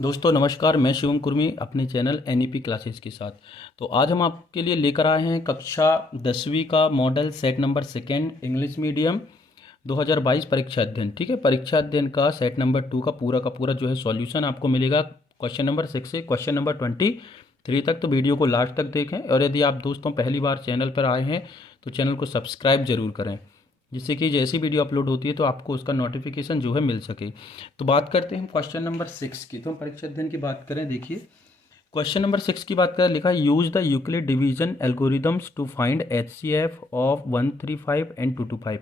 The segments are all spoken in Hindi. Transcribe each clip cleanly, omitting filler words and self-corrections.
दोस्तों नमस्कार, मैं शिवम कुर्मी अपने चैनल एनईपी क्लासेस के साथ। तो आज हम आपके लिए लेकर आए हैं कक्षा 10वीं का model set number second English medium 2022 परीक्षा अध्ययन। ठीक है, परीक्षा अध्ययन का सेट नंबर 2 का पूरा जो है सॉल्यूशन आपको मिलेगा क्वेश्चन नंबर 6 से क्वेश्चन नंबर 23 तक। तो वीडियो को लास्ट तक देखें और यदि आप दोस्तों पहली बार चैनल पर आए हैं तो चैनल को सब्सक्राइब जरूर करें, जिससे कि जैसी वीडियो अपलोड होती है तो आपको उसका नोटिफिकेशन जो है मिल सके। तो बात करते हैं क्वेश्चन नंबर 6 की। तो हम परीक्षा अध्ययन की बात करें, देखिए क्वेश्चन नंबर 6 की बात करें, लिखा है use the Euclid division algorithms to find HCF of 135 and 225।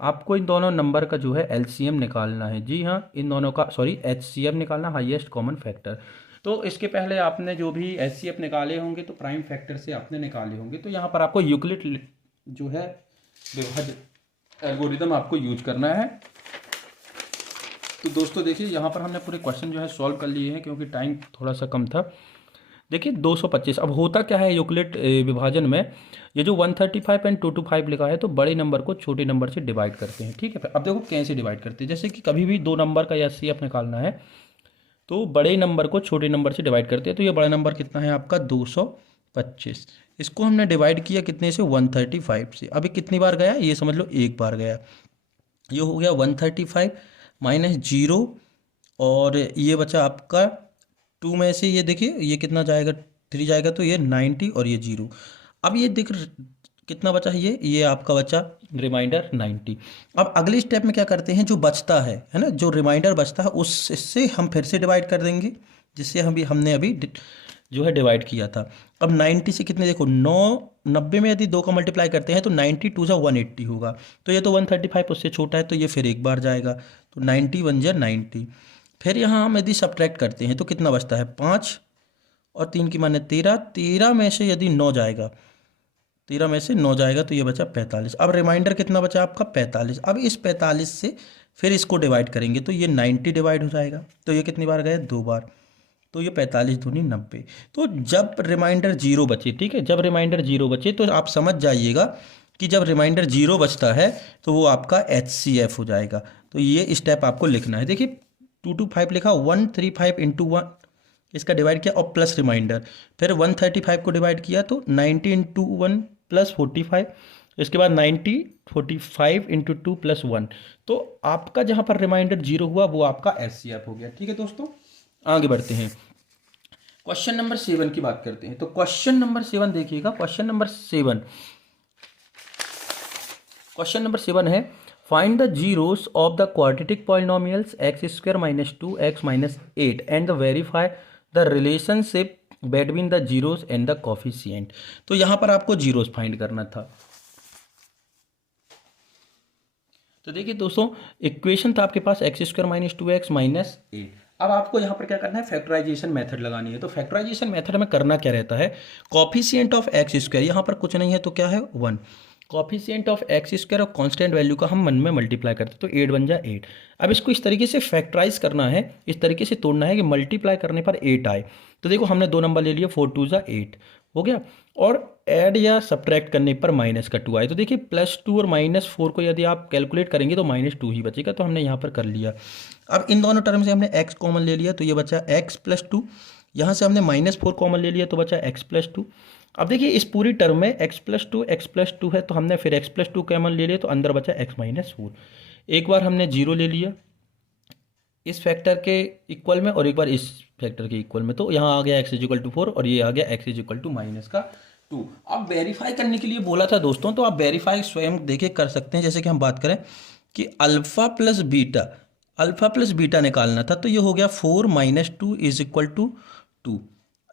आपको इन दोनों नंबर का जो है LCM निकालना है। जी हाँ, इन दोनों का HCF निकालना, हाईएस्ट कॉमन फैक्टर। तो इसके पहले आपने जो भी HCF निकाले होंगे तो प्राइम फैक्टर से आपने निकाले होंगे। तो यहाँ पर आपको यूक्लिड जो है विभाजन एल्गोरिदम आपको यूज करना है। तो दोस्तों देखिए यहाँ पर हमने पूरे क्वेश्चन जो है सॉल्व कर लिए हैं क्योंकि टाइम थोड़ा सा कम था। देखिए 225, अब होता क्या है यूक्लिड विभाजन में, ये जो 135 एंड 225 लिखा है तो बड़े नंबर को छोटे नंबर से डिवाइड करते हैं। ठीक है, अब देखो कैसे डिवाइड करते हैं। जैसे कि कभी भी दो नंबर का HCF निकालना है तो बड़े नंबर को छोटे नंबर से डिवाइड करते हैं। तो ये बड़ा नंबर कितना है आपका 225, इसको हमने डिवाइड किया कितने से 135 से। अभी कितनी बार गया ये समझ लो, एक बार गया। ये हो गया 135 माइनस 0 और ये बचा आपका 2 में से, ये देखिए ये कितना जाएगा 3 जाएगा तो ये 90 और ये 0। अब ये देख कितना बचा है, ये आपका बचा रिमाइंडर 90। अब अगले स्टेप में क्या करते हैं, जो बचता है ना, जो रिमाइंडर बचता है उससे हम फिर से डिवाइड कर देंगे, जिससे हमने अभी जो है डिवाइड किया था। अब 90 से कितने, देखो 90 में यदि 2 का मल्टीप्लाई करते हैं तो 90 2 जा 180 होगा। तो ये तो 135 उससे छोटा है तो ये फिर एक बार जाएगा, तो 90 1 जा 90। फिर यहाँ हम यदि सब्ट्रैक्ट करते हैं तो कितना बचता है 5 और 3 की माने 13। 13 में से यदि 9 जाएगा, 13 में से 9 जाएगा तो ये बचा 45। अब रिमाइंडर कितना बचा आपका 45। अब इस 45 से फिर इसको डिवाइड करेंगे तो ये 90 डिवाइड हो जाएगा। तो ये कितनी बार गया, 2 बार, तो ये 45 दूनी 90। तो जब रिमाइंडर 0 बचे, ठीक है, जब रिमाइंडर 0 बचे तो आप समझ जाइएगा कि जब रिमाइंडर 0 बचता है तो वो आपका HCF हो जाएगा। तो ये स्टेप आपको लिखना है। देखिए 225 लिखा, 135 इंटू 1 इसका डिवाइड किया और प्लस रिमाइंडर, फिर 135 को डिवाइड किया तो 90 इंटू 1 प्लस 45, इसके बाद 90 45 इंटू 2 प्लस 1। तो आपका जहाँ पर रिमाइंडर 0 हुआ वो आपका HCF हो गया। ठीक है दोस्तों, आगे बढ़ते हैं, क्वेश्चन नंबर 7 की बात करते हैं। तो क्वेश्चन नंबर 7 देखिएगा, क्वेश्चन नंबर 7 है find the zeros of the quadratic polynomials x² minus 2x minus 8 and verify the relationship between the zeros and the coefficient. तो यहां पर आपको जीरोस फाइंड करना था। तो देखिए दोस्तों, इक्वेशन था आपके पास x² माइनस 2x माइनस 8। अब आपको यहाँ पर क्या करना है, फैक्टराइजेशन मेथड लगानी है। तो फैक्टराइजेशन मेथड में करना क्या रहता है, कॉफिशिएंट ऑफ x², यहाँ पर कुछ नहीं है तो क्या है 1, कॉफिशिएंट ऑफ x² और कांस्टेंट वैल्यू का हम 1 में मल्टीप्लाई करते तो 8 बन जा 8। अब इसको इस तरीके से फैक्टराइज करना है, इस तरीके से तोड़ना है कि मल्टीप्लाई करने पर 8 आए। तो देखो हमने 2 नंबर ले लिए, 4 2 जा 8 हो गया, और ऐड या सब्ट्रैक्ट करने पर माइनस का 2 आए। तो देखिए +2 और -4 को यदि आप कैलकुलेट करेंगे तो -2 ही बचेगा, तो हमने यहाँ पर कर लिया। अब इन दोनों टर्म से हमने x कॉमन ले लिया तो ये बचा x + 2, यहाँ से हमने -4 कॉमन ले लिया तो बचा x + 2। अब देखिए इस पूरी टर्म में x + 2 है तो हमने फिर x + 2 कॉमन ले लिया तो अंदर बचा x - 4। एक बार हमने 0 ले लिया इस फैक्टर के इक्वल में और एक बार इस फैक्टर के इक्वल में, तो यहाँ आ गया x = 4 और ये आ गया x = -2। अब वेरीफाई करने के लिए बोला था दोस्तों, तो आप वेरीफाई स्वयं देखे कर सकते हैं। जैसे कि हम बात करें कि अल्फा प्लस बीटा निकालना था तो ये हो गया 4 - 2 = 2,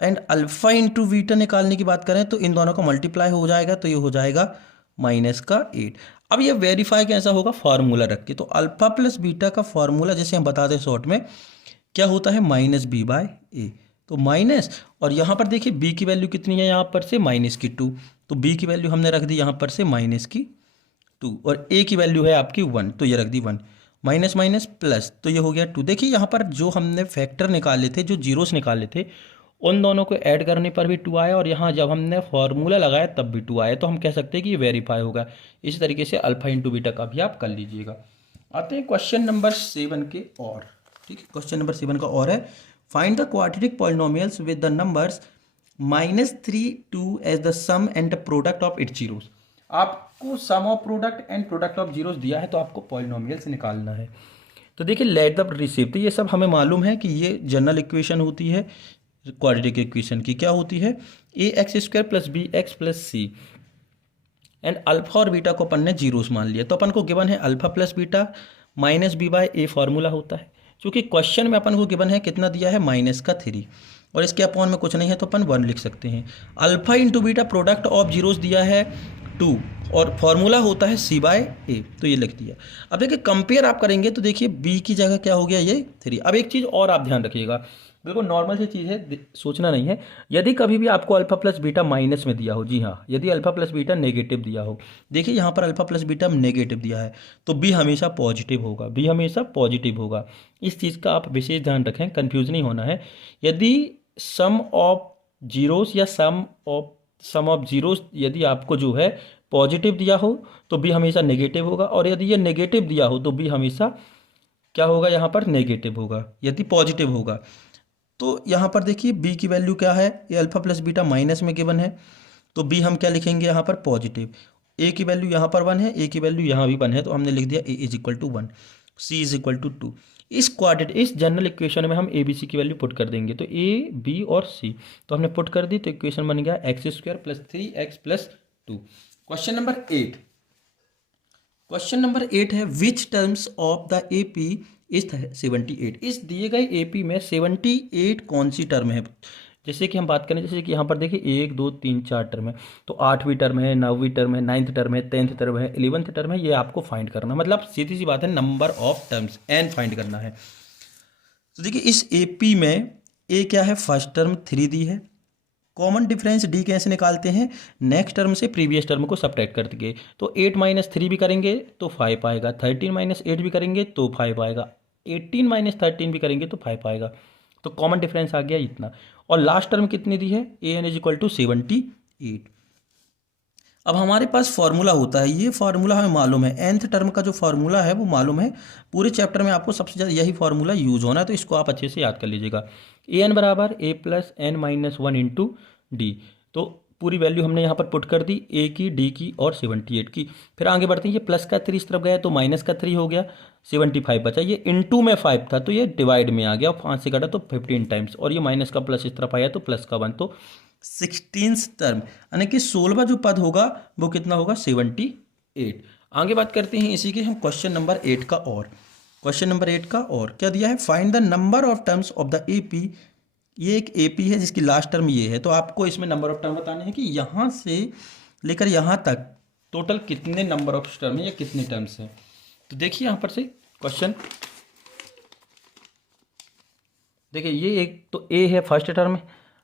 एंड अल्फा इंटू बीटा निकालने की बात करें तो इन दोनों का मल्टीप्लाई हो जाएगा तो ये हो जाएगा -8। अब ये वेरीफाई कैसा होगा, फार्मूला रख के। तो अल्फा प्लस बीटा का फार्मूला जैसे हम बता दें शॉर्ट में क्या होता है, -b/a। तो माइनस, और यहाँ पर देखिए b की वैल्यू कितनी है, यहाँ पर से -2, तो b की वैल्यू हमने रख दी यहाँ पर से -2 और a की वैल्यू है आपकी 1 तो ये रख दी 1, माइनस माइनस प्लस तो ये हो गया 2। देखिए यहाँ पर जो हमने फैक्टर निकाले थे, जो जीरोस निकाले थे, उन दोनों को ऐड करने पर भी 2 आया और यहाँ जब हमने फॉर्मूला लगाया तब भी 2 आया, तो हम कह सकते हैं कि ये वेरीफाई होगा। इसी तरीके से अल्फा इंटू बीटा का भी आप कर लीजिएगा। आते हैं क्वेश्चन नंबर 7 के और, ठीक है, क्वेश्चन नंबर 7 का और है find the quadratic polynomials with the numbers -3 2 as the sum and the product of its zeros. आपको sum of product and product of zeros दिया है तो आपको पॉलिनोमियल्स निकालना है। तो देखिए लेट द रिसीव, तो ये सब हमें मालूम है कि ये जनरल इक्वेशन होती है क्वाड्रेटिक इक्वेशन की। क्या होती है? ax² + bx + c and alpha और बीटा को अपन ने जीरोस मान लिया। तो अपन को गिवन है alpha plus beta -b/a formula होता है। क्योंकि क्वेश्चन में अपन को गिवन है कितना दिया है -3 और इसके अपॉन में कुछ नहीं है तो अपन 1 लिख सकते हैं। Alpha into beta product of zeros दिया है 2 और फॉर्मूला होता है c/a, तो ये लिख दिया। अब देखिए कंपेयर आप करेंगे तो देखिए b की जगह क्या हो गया, ये 3। अब एक चीज़ और आप ध्यान रखिएगा, बिल्कुल नॉर्मल सी चीज़ है, सोचना नहीं है। यदि कभी भी आपको अल्फा प्लस बीटा माइनस में दिया हो, जी हाँ, यदि अल्फा प्लस बीटा नेगेटिव दिया हो, देखिए यहाँ पर अल्फा प्लस बीटा नेगेटिव दिया है तो बी हमेशा पॉजिटिव होगा, बी हमेशा पॉजिटिव होगा। इस चीज़ का आप विशेष ध्यान रखें, कन्फ्यूज नहीं होना है। यदि सम ऑफ जीरोस या सम ऑफ जीरोस यदि आपको जो है पॉजिटिव दिया हो तो बी हमेशा नेगेटिव होगा, और यदि ये नेगेटिव दिया हो तो बी हमेशा क्या होगा, यहाँ पर नेगेटिव होगा यदि पॉजिटिव होगा। तो यहाँ पर देखिए b की वैल्यू क्या है, ये अल्फा प्लस बीटा माइनस में गिवन है तो b हम क्या लिखेंगे यहाँ पर पॉजिटिव। a की वैल्यू यहाँ पर 1 है, a की वैल्यू यहाँ भी 1 है तो हमने लिख दिया a = 1, c = 2। इस जनरल इक्वेशन में हम a b c की वैल्यू पुट कर देंगे तो a b और c तो हमने पुट कर दी तो इक्वेशन बन गया x² + 3x + 2। क्वेश्चन नंबर 8 है which terms of the AP is 78। इस दिए गए AP में 78 कौन सी टर्म है? जैसे कि हम बात करें, जैसे कि यहाँ पर देखिए 1 2 3 4 टर्म है, तो 8वीं टर्म है, 9वीं टर्म है, 9th टर्म है, 10th टर्म है, 11th टर्म है, ये आपको फाइंड करना, मतलब सीधी सी बात है number of terms n find करना है। तो देखिए इस AP में a क्या है, फर्स्ट टर्म 3 दी है। कॉमन डिफरेंस d कैसे निकालते हैं, नेक्स्ट टर्म से प्रीवियस टर्म को सब्ट्रैक्ट करके, तो 8 - 3 भी करेंगे तो 5 आएगा, 13 - 8 भी करेंगे तो 5 आएगा, 18 - 13 भी करेंगे तो 5 आएगा। तो कॉमन डिफरेंस आ गया इतना। और लास्ट टर्म कितनी दी है, an = 78। अब हमारे पास फॉर्मूला होता है, ये फार्मूला हमें मालूम है, nth टर्म का जो फार्मूला है वो मालूम है। पूरे चैप्टर में आपको सबसे ज़्यादा यही फार्मूला यूज होना है, तो इसको आप अच्छे से याद कर लीजिएगा। an = a + n - 1 × d। तो पूरी वैल्यू हमने यहाँ पर पुट कर दी, a की, d की और 78 की। फिर आगे बढ़ते हैं, ये प्लस का 3 इस तरफ गया तो माइनस का 3 हो गया, 75 बचा। ये इनटू में 5 था तो ये डिवाइड में आ गया, 5 से काटा तो 15 टाइम्स, और ये माइनस का प्लस इस तरफ आया तो प्लस का 1, तो 16th टर्म यानी कि 16वां जो पद होगा वो कितना होगा, 78। आगे बात करते हैं इसी के हम क्वेश्चन नंबर 8 का। और क्वेश्चन नंबर 8 का और क्या दिया है, find the number of terms of the AP। ये एक AP है जिसकी लास्ट टर्म ये है, तो आपको इसमें नंबर ऑफ टर्म बताने हैं कि यहाँ से लेकर यहाँ तक टोटल कितने नंबर ऑफ टर्म है या कितने टर्म्स हैं। तो देखिए यहाँ पर से क्वेश्चन देखिए, ये एक तो A है फर्स्ट टर्म,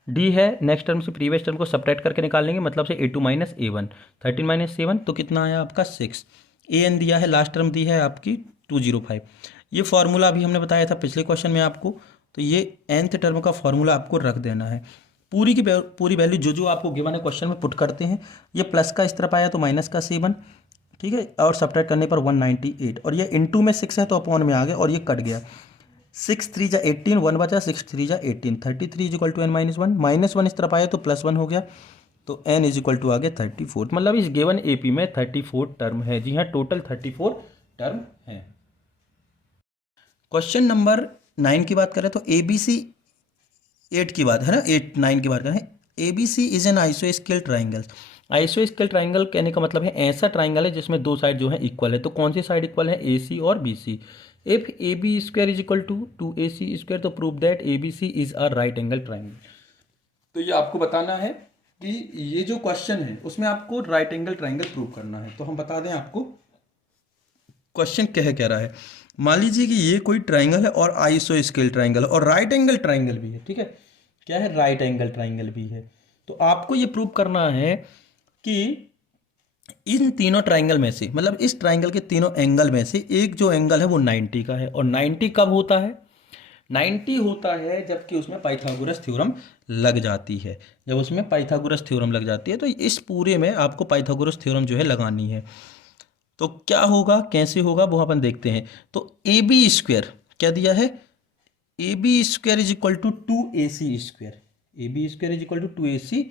D है नेक्स्ट टर्म से प्रीवियस टर्म को सब्ट्रैक्ट करके निकाल लेंगे, मतलब से A2 - A1, 13 - 7 तो कितना आया आपका 6। an दिया है, लास्ट टर्म दी है आपकी 205। ये फार्मूला अभी हमने बताया था पिछले क्वेश्चन में आपको, तो ये nth टर्म का फार्मूला आपको रख देना है। पूरी की पूरी वैल्यू जो जो आपको गिवन है क्वेश्चन में पुट करते हैं। ये प्लस का इस तरफ आया तो माइनस का 7, ठीक है, और सब्ट्रैक्ट करने पर 198, और ये इनटू में 6 है तो अपॉन में आ गया और ये कट गया, 6 3 = 18, 1 बचा, 6 3 = 18, 33 = n - 1, -1 इस तरफ आया तो +1 हो गया, तो n = आ गया 34। मतलब इस गिवन AP में 34 टर्म है, जी हाँ, टोटल 34 टर्म है। क्वेश्चन नंबर 9 की बात करें तो ABC 8 की बात है ना, 8 9 की बात करें, ABC इज एन आइसोस्केल ट्राइंगल। आइसोस्केल ट्राइंगल कहने का मतलब है ऐसा ट्राइंगल है जिसमें दो साइड जो है इक्वल है। तो कौन सी साइड इक्वल है, AC और BC। इफ AB² = 2AC², तो prove that ABC is a right angle triangle. तो ये आपको बताना है कि ये जो क्वेश्चन है उसमें आपको राइट एंगल ट्राइंगल प्रूव करना है। तो हम बता दें आपको क्वेश्चन कह रहा है। मान लीजिए कि ये कोई ट्राइंगल है और आइसोस्केल ट्राइंगल है और राइट एंगल ट्राइंगल भी है, ठीक है, क्या है, राइट एंगल ट्राइंगल भी है। तो आपको ये प्रूव करना है कि इन तीनों ट्राइंगल में से, मतलब इस ट्राइंगल के तीनों एंगल में से एक जो एंगल है वो 90 का है। और 90 कब होता है, 90 होता है जबकि उसमें पाइथागोरस थ्योरम लग जाती है। जब उसमें पाइथागोरस थ्योरम लग जाती है तो इस पूरे में आपको पाइथागोरस थ्योरम जो है लगानी है। तो क्या होगा, कैसे होगा, वो अपन देखते हैं। तो AB² क्या दिया है, A B square is equal to 2ac square, A B square is equal to 2ac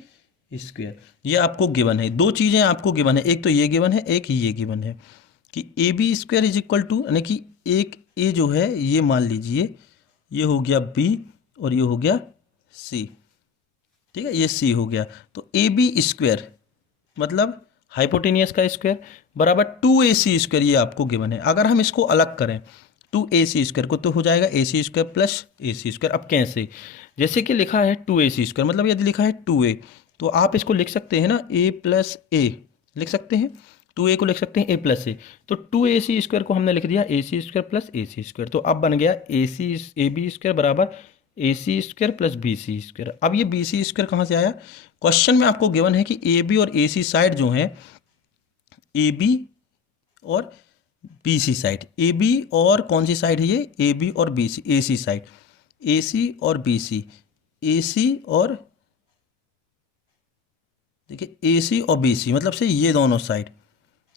square, ये आपको गिवन है। दो चीज़ें आपको गिवन है, एक तो ये गिवन है, एक ये गिवन है कि A B square is equal to, यानी कि एक ए जो है ये मान लीजिए ये हो गया बी और ये हो गया सी, ठीक है, ये सी हो गया। तो ए बी स्क्वायर मतलब हाइपोटेनियस का स्क्वायर बराबर 2ac स्क्वायर, ये आपको गिवन है। अगर हम इसको अलग करें 2ac स्क्वायर को तो हो जाएगा ac square plus ac square. अब कैसे, जैसे कि लिखा है 2ac स्क्वायर, मतलब यदि लिखा है 2a तो आप इसको लिख सकते हैं ना a प्लस ए, लिख सकते हैं 2a को लिख सकते हैं a प्लस ए। तो 2ac स्क्वायर को हमने लिख दिया ac square plus ac square, तो अब बन गया ए बी स्क्वायर बराबर ac square plus bc square. अब ये bc स्क्वायर कहाँ से आया, क्वेश्चन में आपको गिवन है कि ए बी और ac साइड जो है, ए बी और B C side, A B और कौन सी साइड है ये, ए बी और B C, A C side, A C और बी सी, ए सी और देखिए ए सी और बी सी, मतलब से ये दोनों साइड,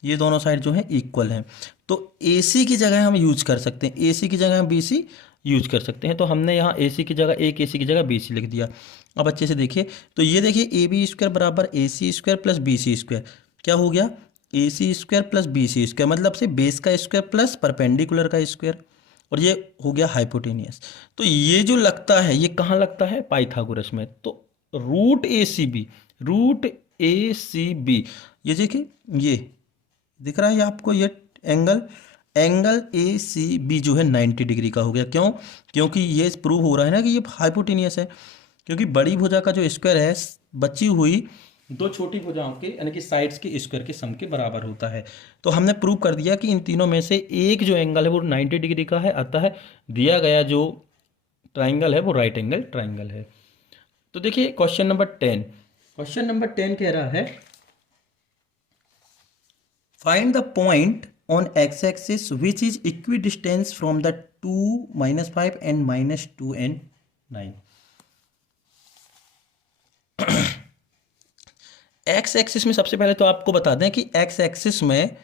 ये दोनों साइड जो है इक्वल हैं। तो ए सी की जगह हम यूज कर सकते हैं, ए सी की जगह हम बी सी यूज कर सकते हैं। तो हमने यहाँ ए सी की जगह एक, ए सी की जगह बी सी लिख दिया। अब अच्छे से देखिए, तो ये देखिए ए बी स्क्वायर बराबर A C square plus B C square, क्या हो गया A C square plus B C square, मतलब से बेस का स्क्वायर प्लस परपेंडिकुलर का स्क्वायर, और ये हो गया हाइपोटेनियस। तो ये जो लगता है ये कहाँ लगता है, पाइथागोरस में। तो root A C B, root A C B, ये देखिए ये दिख रहा है आपको, ये angle, angle A C B जो है 90 डिग्री का हो गया। क्यों, क्योंकि ये प्रूव हो रहा है ना कि ये हाइपोटेनियस है, क्योंकि बड़ी भुजा का जो स्क्वायर है बची हुई दो छोटी भुजाओं के यानी कि साइड्स के स्क्वायर के सम के बराबर होता है। तो हमने प्रूव कर दिया कि इन तीनों में से एक जो एंगल है वो 90 डिग्री का है, अतः दिया गया जो ट्राइंगल है वो राइट एंगल ट्राइंगल है। तो देखिए क्वेश्चन नंबर 10, क्वेश्चन नंबर 10 कह रहा है find the point on x axis which is equidistance from the 2, -5 and -2 and 9। X axis में सबसे पहले तो आपको बता दें कि एक्स एक्सिस में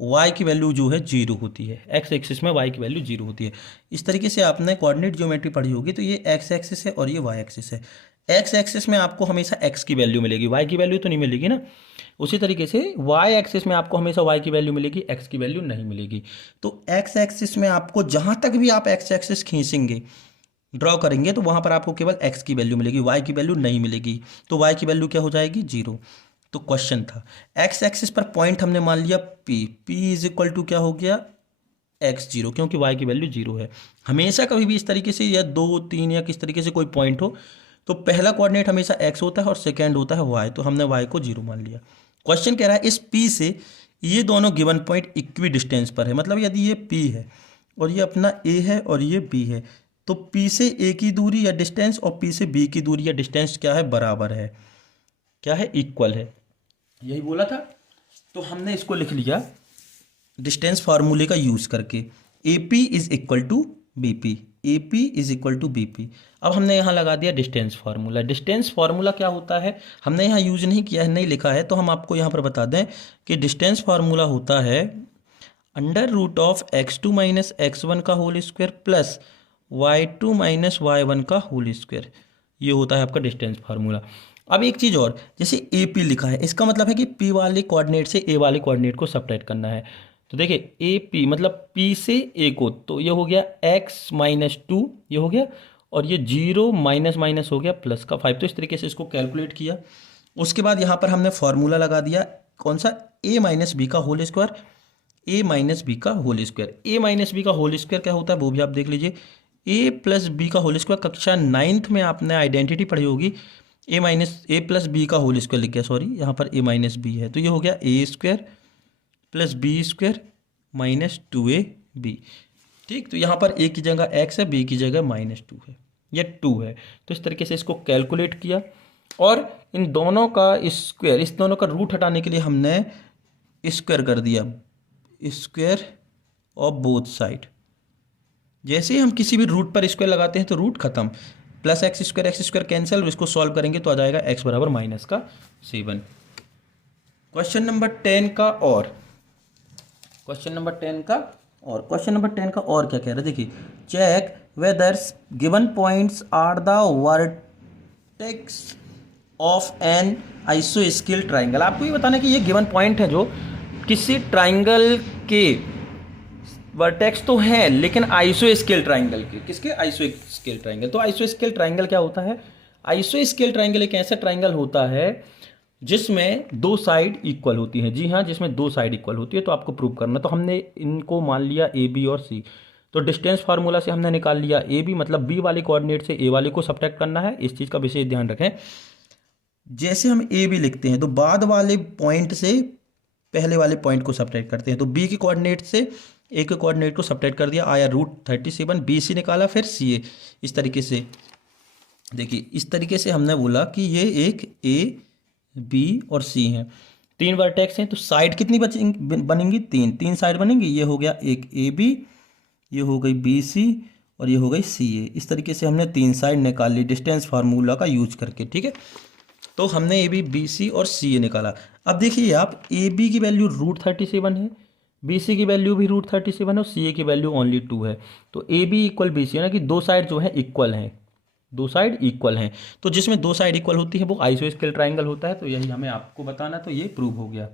y की वैल्यू जो है 0 होती है, एक्स एक्सिस में y की वैल्यू 0 होती है। इस तरीके से आपने कोऑर्डिनेट ज्योमेट्री पढ़ी होगी, तो ये एक्स एक्सिस है और ये y एक्सिस है। एक्स एक्सिस में आपको हमेशा x की वैल्यू मिलेगी, y की वैल्यू तो नहीं मिलेगी ना। उसी तरीके से y एक्सिस में आपको हमेशा y की वैल्यू मिलेगी, x की वैल्यू नहीं मिलेगी। तो एक्स एक्सिस में आपको जहाँ तक भी आप एक्स एक्सिस खींचेंगे, ड्रॉ करेंगे, तो वहाँ पर आपको केवल x की वैल्यू मिलेगी, y की वैल्यू नहीं मिलेगी। तो y की वैल्यू क्या हो जाएगी, 0। तो क्वेश्चन था एक्स एक्सिस पर पॉइंट हमने मान लिया P, P is equal to क्या हो गया x0, क्योंकि y की वैल्यू 0 है। हमेशा कभी भी इस तरीके से या 2, 3 या किस तरीके से कोई पॉइंट हो तो पहला कोऑर्डिनेट हमेशा x होता है और सेकेंड होता है y, तो हमने y को 0 मान लिया। क्वेश्चन कह रहा है इस P से ये दोनों गिवन पॉइंट इक्वी डिस्टेंस पर है, मतलब यदि ये P है और ये अपना A है और ये B है, तो P से A की दूरी या डिस्टेंस और P से B की दूरी या डिस्टेंस क्या है, बराबर है, क्या है, इक्वल है, यही बोला था। तो हमने इसको लिख लिया डिस्टेंस फार्मूले का यूज करके, AP is equal to BP, AP is equal to BP। अब हमने यहाँ लगा दिया डिस्टेंस फार्मूला। डिस्टेंस फार्मूला क्या होता है हमने यहाँ यूज नहीं किया है, नहीं लिखा है, तो हम आपको यहाँ पर बता दें कि डिस्टेंस फार्मूला होता है √of x2 माइनस x1 का whole square plus y2 minus y1 का होल स्क्वायर, ये होता है आपका डिस्टेंस फार्मूला। अब एक चीज़ और, जैसे ए पी लिखा है, इसका मतलब है कि पी वाले कोऑर्डिनेट से ए वाले कोऑर्डिनेट को सब्ट्रैक्ट करना है। तो देखिए ए पी मतलब पी से ए को, तो ये हो गया x-2, ये हो गया, और ये 0 माइनस माइनस हो गया प्लस का 5। तो इस तरीके से इसको कैलकुलेट किया। उसके बाद यहाँ पर हमने फॉर्मूला लगा दिया, कौन सा, a माइनस बी का whole square, a minus B का whole square. a minus B का होल स्क्वायर क्या होता है वो भी आप देख लीजिए, a प्लस बी का होल स्क्वायर कक्षा 9th में आपने आइडेंटिटी पढ़ी होगी, a प्लस बी का होल स्क्वायर लिख गया, सॉरी यहाँ पर a माइनस बी है, तो ये हो गया a square plus B square minus 2ab। ठीक, तो यहाँ पर a की जगह x है, b की जगह -2 है, ये 2 है। तो इस तरीके से इसको कैलकुलेट किया और इन दोनों का स्क्वायर, इस दोनों का रूट हटाने के लिए हमने स्क्वायर कर दिया, स्क्वायर ऑफ बोथ साइड। जैसे ही हम किसी भी रूट पर स्क्वायर लगाते हैं तो रूट खत्म, प्लस एक्स स्क्वायर कैंसिल, इसको सॉल्व करेंगे तो आ जाएगा x बराबर -7। क्वेश्चन नंबर 10 का, और क्वेश्चन नंबर 10 का और क्वेश्चन नंबर 10 का और क्या कह रहा है, देखिए, check whether given points are the vertex of an आइसोस्केल ट्राइंगल। आपको ये बताना है कि ये गिवन पॉइंट है जो किसी ट्राइंगल के वर्टेक्स तो है, लेकिन आइसोस्केल ट्राइंगल के, किसके, आइसोस्केल ट्राइंगल। तो आइसोस्केल ट्राइंगल क्या होता है, आइसोस्केल ट्राइंगल एक ऐसा ट्राइंगल होता है जिसमें दो साइड इक्वल होती हैं। जी हाँ, जिसमें दो साइड इक्वल होती है। तो आपको प्रूव करना, तो हमने इनको मान लिया ए बी और सी। तो डिस्टेंस फार्मूला से हमने निकाल लिया ए बी, मतलब बी वाले कोऑर्डिनेट से ए वाले को सब्ट्रैक्ट करना है। इस चीज़ का विशेष ध्यान रखें। जैसे हम ए बी लिखते हैं तो बाद वाले पॉइंट से पहले वाले पॉइंट को सब्ट्रैक्ट करते हैं। तो बी के कोऑर्डिनेट से ए के कोऑर्डिनेट को सब्ट्रैक्ट कर दिया, आया √37। बी सी निकाला, फिर सी ए। इस तरीके से देखिए, इस तरीके से हमने बोला कि ये एक ए बी और सी हैं, तीन वर्टेक्स हैं। तो साइड कितनी बनेंगी, तीन, तीन साइड बनेंगी। ये हो गया एक ए बी, ये हो गई बी सी, और ये हो गई सी ए। इस तरीके से हमने तीन साइड निकाल ली डिस्टेंस फार्मूला का यूज करके, ठीक है। तो हमने ए बी, बी सी और सी ए निकाला। अब देखिए आप, ए बी की वैल्यू √37 है, बी सी की वैल्यू भी √37 है, और सी ए की वैल्यू ओनली 2 है। तो A B equal B C है ना, कि दो साइड जो है इक्वल हैं, दो साइड इक्वल हैं। तो जिसमें दो साइड इक्वल होती है वो आइसोस्केल ट्राइंगल होता है। तो यही हमें आपको बताना, तो ये प्रूव हो गया।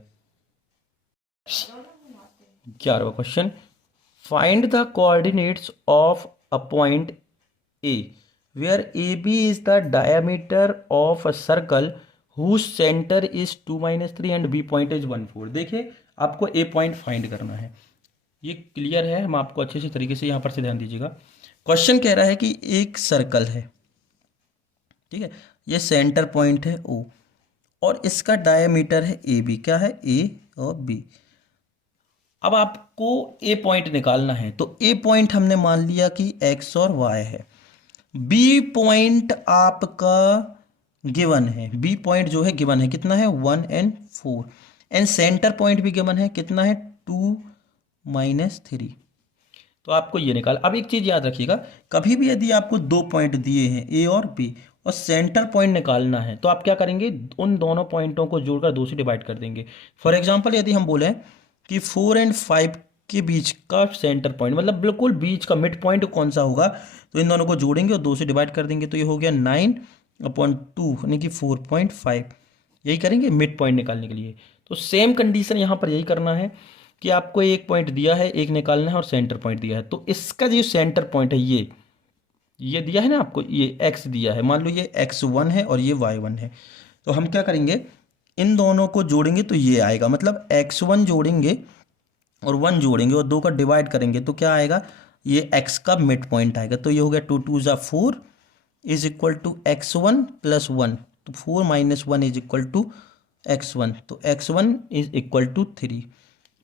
11वां question, find the coordinates of a point A where A B is the diameter of a circle whose centre is 2-3 and B point is 1-4। देखिए, आपको ए पॉइंट फाइंड करना है। ये क्लियर है, हम आपको अच्छे से तरीके से यहाँ पर से ध्यान दीजिएगा। क्वेश्चन कह रहा है कि एक सर्कल है, ठीक है, ये सेंटर पॉइंट है ओ, और इसका डायमीटर है ए बी। क्या है, ए और बी। अब आपको ए पॉइंट निकालना है। तो ए पॉइंट हमने मान लिया कि एक्स और वाई है। बी पॉइंट आपका गिवन है, बी पॉइंट जो है गिवन है, कितना है, 1 और 4। एंड सेंटर पॉइंट भी गिवन है, कितना है, 2-3। तो आपको ये निकाल। अब एक चीज़ याद रखिएगा, कभी भी यदि आपको दो पॉइंट दिए हैं ए और बी, और सेंटर पॉइंट निकालना है, तो आप क्या करेंगे, उन दोनों पॉइंटों को जोड़कर 2 से डिवाइड कर देंगे। फॉर एग्जांपल, यदि हम बोलें कि 4 और 5 के बीच का सेंटर पॉइंट, मतलब बिल्कुल बीच का मिड पॉइंट कौन सा होगा, तो इन दोनों को जोड़ेंगे और 2 से डिवाइड कर देंगे। तो ये हो गया 9/2, यानी कि 4.5। यही करेंगे मिड पॉइंट निकालने के लिए। तो सेम कंडीशन यहाँ पर यही करना है कि आपको एक पॉइंट दिया है, एक निकालना है, और सेंटर पॉइंट दिया है। तो इसका जो सेंटर पॉइंट है, ये दिया है ना आपको, ये x दिया है, मान लो ये x1 है और ये y1 है। तो हम क्या करेंगे, इन दोनों को जोड़ेंगे तो ये आएगा, मतलब x1 जोड़ेंगे और 1 जोड़ेंगे और 2 का डिवाइड करेंगे तो क्या आएगा, ये x का मिड पॉइंट आएगा। तो ये हो गया 2 2 ज़ा 4 इज इक्वल टू x1 + 1। तो 4 - 1 इज इक्वल टू x1। तो x1 is equal to 3।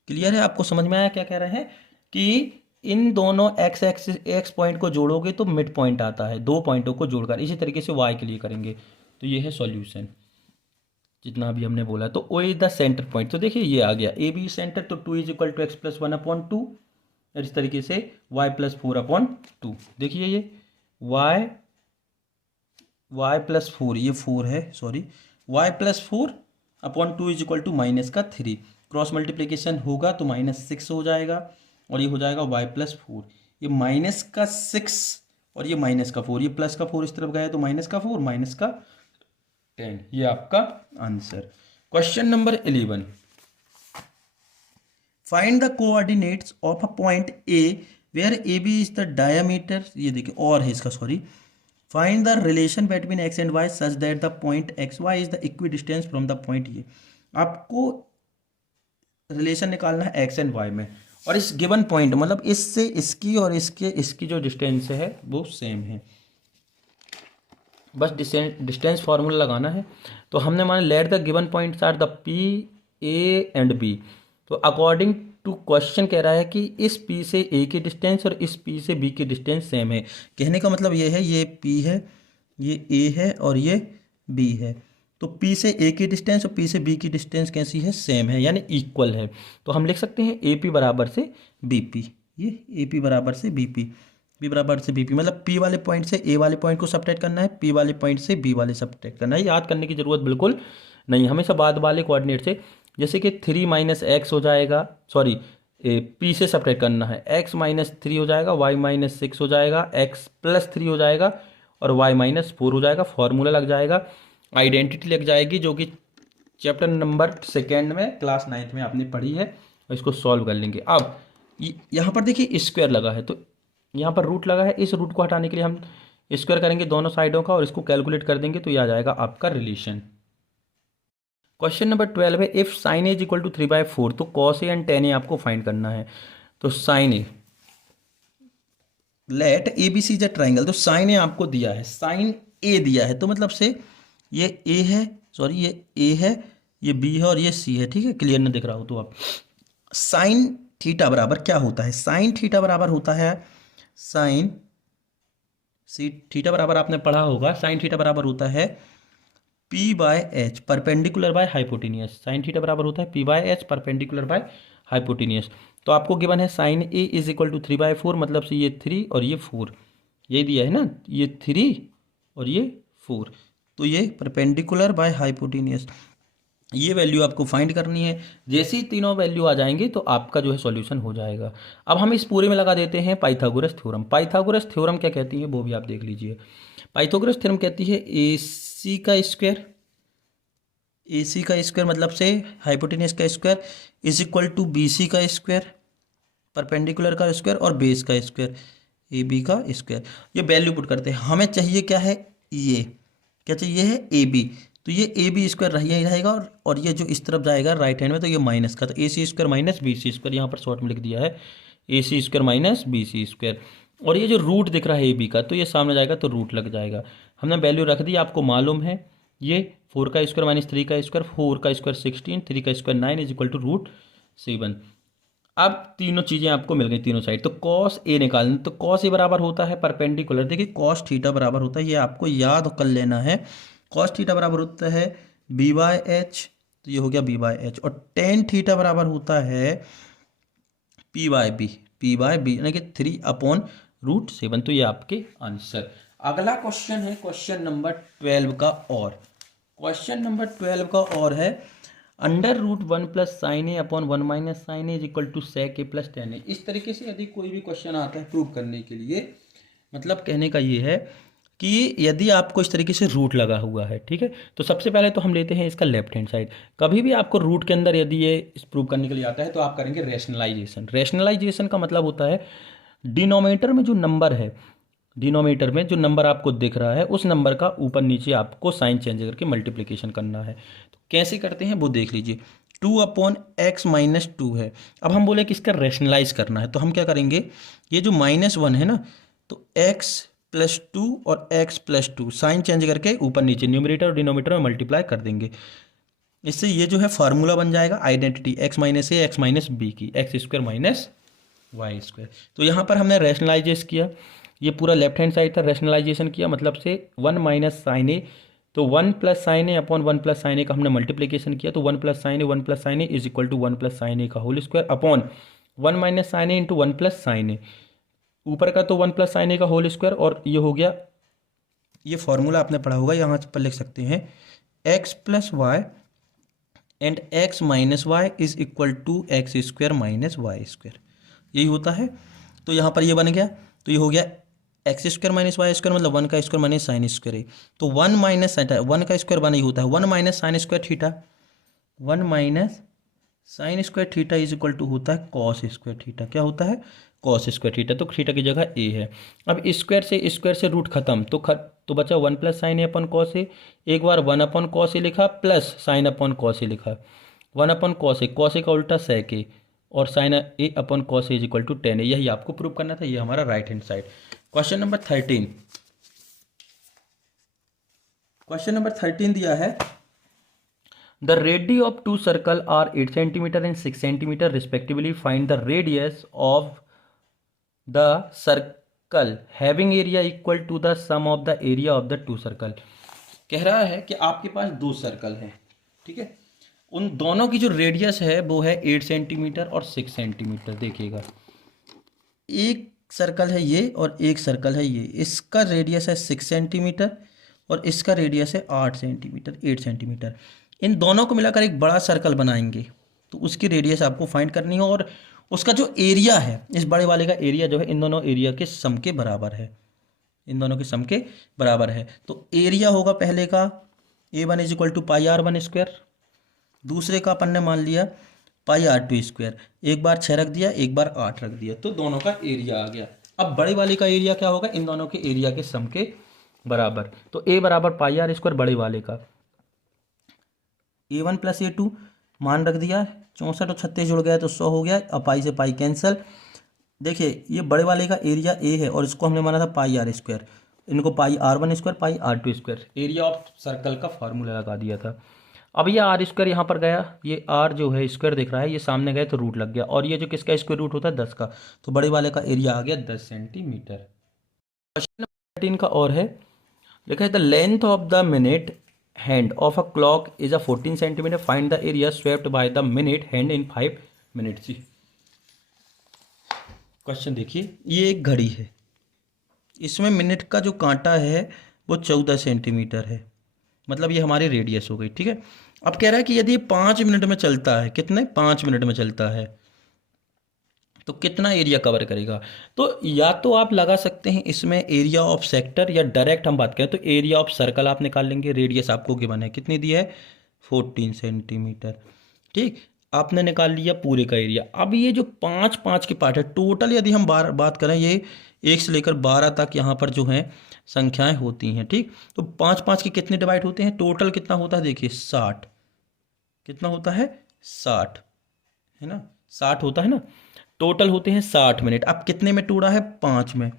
Clear है, आपको समझ में आया क्या कह रहे हैं, कि इन दोनों एक्स पॉइंट को जोड़ोगे तो मिड पॉइंट आता है, दो पॉइंटों को जोड़कर। इसी तरीके से वाई के लिए करेंगे। तो ये है सॉल्यूशन, जितना अभी हमने बोला। तो O is the centre point. तो देखिए ये आ गया ए बी सेंटर, तो 2 इज इक्वल टू x + 1/2, और इस तरीके से y + 4/2। देखिए ये y + 4, ये 4 है, sorry, y + 4/2 is equal to -3। Cross multiplication होगा तो -6 हो जाएगा, और ये हो जाएगा y + 4। ये -6 और ये -4, ये +4 इस तरफ गया तो -4 -10। ये आपका answer. Question number 11, find the coordinates of a point A where A B is the diameter. ये देखिए, और है इसका, sorry. Find the relation between X and Y such that the point X Y is the equidistant from the point A. आपको रिलेशन निकालना है एक्स एंड वाई में, और इस गिवन पॉइंट, मतलब इससे इसकी और इसकी जो डिस्टेंस है वो सेम है। बस डिस्टेंस फार्मूला लगाना है। तो हमने माना let the given points are the P A and B. तो अकॉर्डिंग टू क्वेश्चन कह रहा है कि इस पी से ए की डिस्टेंस और इस पी से बी की डिस्टेंस सेम है। कहने का मतलब ये है, ये पी है, ये ए है और ये बी है। तो P से A की डिस्टेंस और P से B की डिस्टेंस कैसी है, सेम है, यानी इक्वल है। तो हम लिख सकते हैं AP बराबर से BP। ये AP बराबर से BP, B बराबर से BP, मतलब P वाले पॉइंट से A वाले पॉइंट को सब्ट्रैक्ट करना है, P वाले पॉइंट से B वाले सब्ट्रैक्ट करना है। याद करने की जरूरत बिल्कुल नहीं, हमेशा बाद वाले कोऑर्डिनेट से, जैसे कि 3 - x हो जाएगा, सॉरी पी से सब्ट्रैक्ट करना है। x माइनस 3 हो जाएगा, y माइनस 6 हो जाएगा, x प्लस 3 हो जाएगा और y माइनस 4 हो जाएगा। फॉर्मूला लग जाएगा, आइडेंटिटी लग जाएगी, जो कि चैप्टर नंबर 2 में क्लास 9th में आपने पढ़ी है। और इसको सॉल्व कर लेंगे। अब यहाँ पर देखिए स्क्वायर लगा है, तो यहाँ पर रूट लगा है, इस रूट को हटाने के लिए हम स्क्वायर करेंगे दोनों साइडों का और इसको कैलकुलेट कर देंगे, तो ये आ जाएगा आपका रिलेशन। क्वेश्चन नंबर 12 है, if sine A is equal to 3/4, तो cos A and tan A आपको फाइंड करना है। तो sine A, let A B C is a triangle, तो साइन ए आपको दिया है, साइन ए दिया है, तो मतलब से ये ए है, सॉरी ये ए है, ये बी है और ये सी है। ठीक है, क्लियर ना दिख रहा हो तो आप, साइन थीटा बराबर क्या होता है, साइन थीटा बराबर होता है, साइन सी थीटा बराबर आपने पढ़ा होगा, साइन थीटा बराबर होता है P by H perpendicular by hypotenuse. Sine theta बराबर होता है P by H perpendicular by hypotenuse. तो आपको गिवन है sine A is equal to 3/4, मतलब से ये 3 और ये 4, ये दिया है ना, ये 3 और ये 4, तो ये परपेंडिकुलर बाय हाइपोटेनियस, ये वैल्यू आपको फाइंड करनी है। जैसे ही तीनों वैल्यू आ जाएंगे तो आपका जो है सॉल्यूशन हो जाएगा। अब हम इस पूरे में लगा देते हैं पाइथागोरस थ्योरम। पाइथागोरस थ्योरम क्या कहती है वो भी आप देख लीजिए। पाइथागोरस थ्योरम कहती है ए सी का स्क्वायर, ए सी का स्क्वायर मतलब से हाइपोटेनियस का square is equal to B C का स्क्वायर, परपेंडिकुलर का स्क्वायर और बेस का स्क्वायर, ए बी का स्क्वायर। ये वैल्यू पुट करते हैं, हमें चाहिए क्या है, ये क्या चाहिए है, ए बी, तो ये ए बी स्क्वायर रहेगा और ये जो इस तरफ जाएगा राइट हैंड में, तो ये माइनस का, तो A C square minus B C square, यहाँ पर शॉर्ट में लिख दिया है A C square minus B C square. और ये जो रूट दिख रहा है ए बी का, तो ये सामने जाएगा तो रूट लग जाएगा। हमने वैल्यू रख दी, आपको मालूम है ये 4 का स्क्वायर माइनस 3 का स्क्वायर, 4 का स्क्वायर 16, 3 का स्क्वायर 9 इज इक्वल टू √7। अब तीनों चीज़ें आपको मिल गई तीनों साइड, तो कॉस ए निकालना, तो कॉस ए बराबर होता है परपेंडिकुलर, देखिए कॉस थीटा बराबर होता है, ये आपको याद कर लेना है, कॉस थीटा बराबर होता है बी बाय एच, तो ये हो गया बी बाय एच, और टेन थीटा बराबर होता है पी बाय बी यानी कि 3/√7, तो ये आपके आंसर। अगला क्वेश्चन है क्वेश्चन नंबर 12 का, और क्वेश्चन नंबर 12 का और है √1 plus sine A upon 1 minus sine A is equal to sec A plus tan A. इस तरीके से यदि कोई भी क्वेश्चन आता है प्रूव करने के लिए, मतलब कहने का ये है कि यदि आपको इस तरीके से रूट लगा हुआ है, ठीक है, तो सबसे पहले तो हम लेते हैं इसका लेफ्ट हैंड साइड। कभी भी आपको रूट के अंदर यदि ये प्रूव करने के लिए आता है तो आप करेंगे रेशनलाइजेशन। रेशनलाइजेशन का मतलब होता है डिनोमिनेटर में जो नंबर है, डिनोमिनेटर में जो नंबर आपको दिख रहा है उस नंबर का ऊपर नीचे आपको साइन चेंज करके मल्टीप्लिकेशन करना है। तो कैसे करते हैं वो देख लीजिए। 2/x माइनस 2 है, अब हम बोले कि इसका रेशनलाइज करना है, तो हम क्या करेंगे, ये जो -1 है ना, तो x प्लस 2 और x प्लस 2 साइन चेंज करके ऊपर नीचे न्यूमरेटर और डिनोमिनेटर में मल्टीप्लाई कर देंगे। इससे ये जो है फार्मूला बन जाएगा identity x minus A X minus B की, X square minus Y square. तो यहाँ पर हमने रैशनलाइजेस किया, ये पूरा लेफ्ट हैंड साइड था, रैशनलाइजेशन किया, मतलब से 1 माइनस साइन ए, तो 1 plus sine A upon 1 plus sine A का हमने मल्टीप्लिकेशन किया, तो 1 plus sine A is equal to 1 plus sine A का whole square upon 1 minus sine ए इंटू 1 प्लस साइन ए, ऊपर का तो 1 प्लस साइन ए का होल स्क्वायर, और ये हो गया, ये फॉर्मूला आपने पढ़ा होगा, यहाँ पर लिख सकते हैं x plus Y and x minus Y is equal to X square minus Y square, यही होता है। तो यहाँ पर ये बन गया, तो ये हो गया X square minus Y square, मतलब 1 का स्क्वायर माइनस साइन स्क्वायर है, तो 1 माइनस 1 का स्क्वायर 1 ही होता है, 1 minus sine square theta, 1 minus sine square theta is equal to होता है कॉस स्क्वायर थीटा, क्या होता है, कॉस स्क्वायर थीटा, तो थीटा की जगह ए है। अब स्क्वायर से रूट खत्म, तो बचा 1 plus sine A upon cos ए, एक बार 1 अपॉन कॉस ए लिखा प्लस साइन अपॉन कॉस ए लिखा, 1 अपॉन कॉस ए का उल्टा सेक ए, और sine A upon cos A is equal to tan A, यही आपको प्रूव करना था, ये हमारा right hand side. Question number 13, question number 13 दिया है, the radii of 2 circle are 8 centimetre and 6 centimetre respectively, find the radius of the circle having area equal to the sum of the area of the 2 circle. कह रहा है कि आपके पास 2 सर्कल हैं, ठीक है, उन दोनों की जो रेडियस है वो है 8 सेंटीमीटर और 6 सेंटीमीटर। देखिएगा, एक सर्कल है ये और एक सर्कल है ये, इसका रेडियस है 6 सेंटीमीटर और इसका रेडियस है 8 सेंटीमीटर। इन दोनों को मिलाकर एक बड़ा सर्कल बनाएंगे, तो उसकी रेडियस आपको फाइंड करनी है, और उसका जो एरिया है, इस बड़े वाले का एरिया जो है इन दोनों एरिया के सम के बराबर है, इन दोनों के सम के बराबर है। तो एरिया होगा पहले का A1 is equal to pi R one square, दूसरे का अपन ने मान लिया पाई आर टू स्क्वायर, एक बार 6 रख दिया, एक बार 8 रख दिया, तो दोनों का एरिया आ गया। अब बड़े वाले का एरिया क्या होगा, इन दोनों के एरिया के सम के बराबर। तो A बराबर पाई आर स्क्वायर बड़े वाले का, A1 प्लस A2 मान रख दिया, 64 और 36 जुड़ गया तो 100 हो गया। अब पाई से पाई कैंसिल। देखिए ये बड़े वाले का एरिया ए है और इसको हमने माना था पाई आर स्क्वायर, इनको pi R one square pi R two square, area of circle का फार्मूला लगा दिया था। अब ये आर स्क्वायर यहाँ पर गया, ये आर जो है स्क्वायर दिख रहा है, ये सामने गए तो रूट लग गया, और ये जो किसका स्क्वायर रूट होता है 10 का, तो बड़े वाले का एरिया आ गया 10 सेंटीमीटर। क्वेश्चन नंबर 13 का और है, लिखा है the length of the minute hand of a clock is a 14 centimetre, find the area swept by the minute hand in 5 minutes. Question देखिए, ये एक घड़ी है, इसमें मिनट का जो कांटा है वो 14 सेंटीमीटर है, मतलब ये हमारी रेडियस हो गई, ठीक है। अब कह रहा है कि यदि 5 मिनट में चलता है, कितने 5 मिनट में चलता है, तो कितना एरिया कवर करेगा। तो या तो आप लगा सकते हैं इसमें एरिया ऑफ सेक्टर, या डायरेक्ट हम बात करें तो एरिया ऑफ सर्कल आप निकाल लेंगे। रेडियस आपको गिवन है, कितनी दी है 14 सेंटीमीटर, ठीक। आपने निकाल लिया पूरे का एरिया। अब ये जो 5 के पार्ट है, टोटल यदि हम बात करें, ये 1 से लेकर 12 तक यहाँ पर जो है संख्याएं होती हैं, ठीक। तो 5 के कितने डिवाइड होते हैं, टोटल कितना होता है देखिए 60, कितना होता है 60, है ना, 60 होता है ना, टोटल होते हैं 60 मिनट। अब कितने में टूटा है 5 में,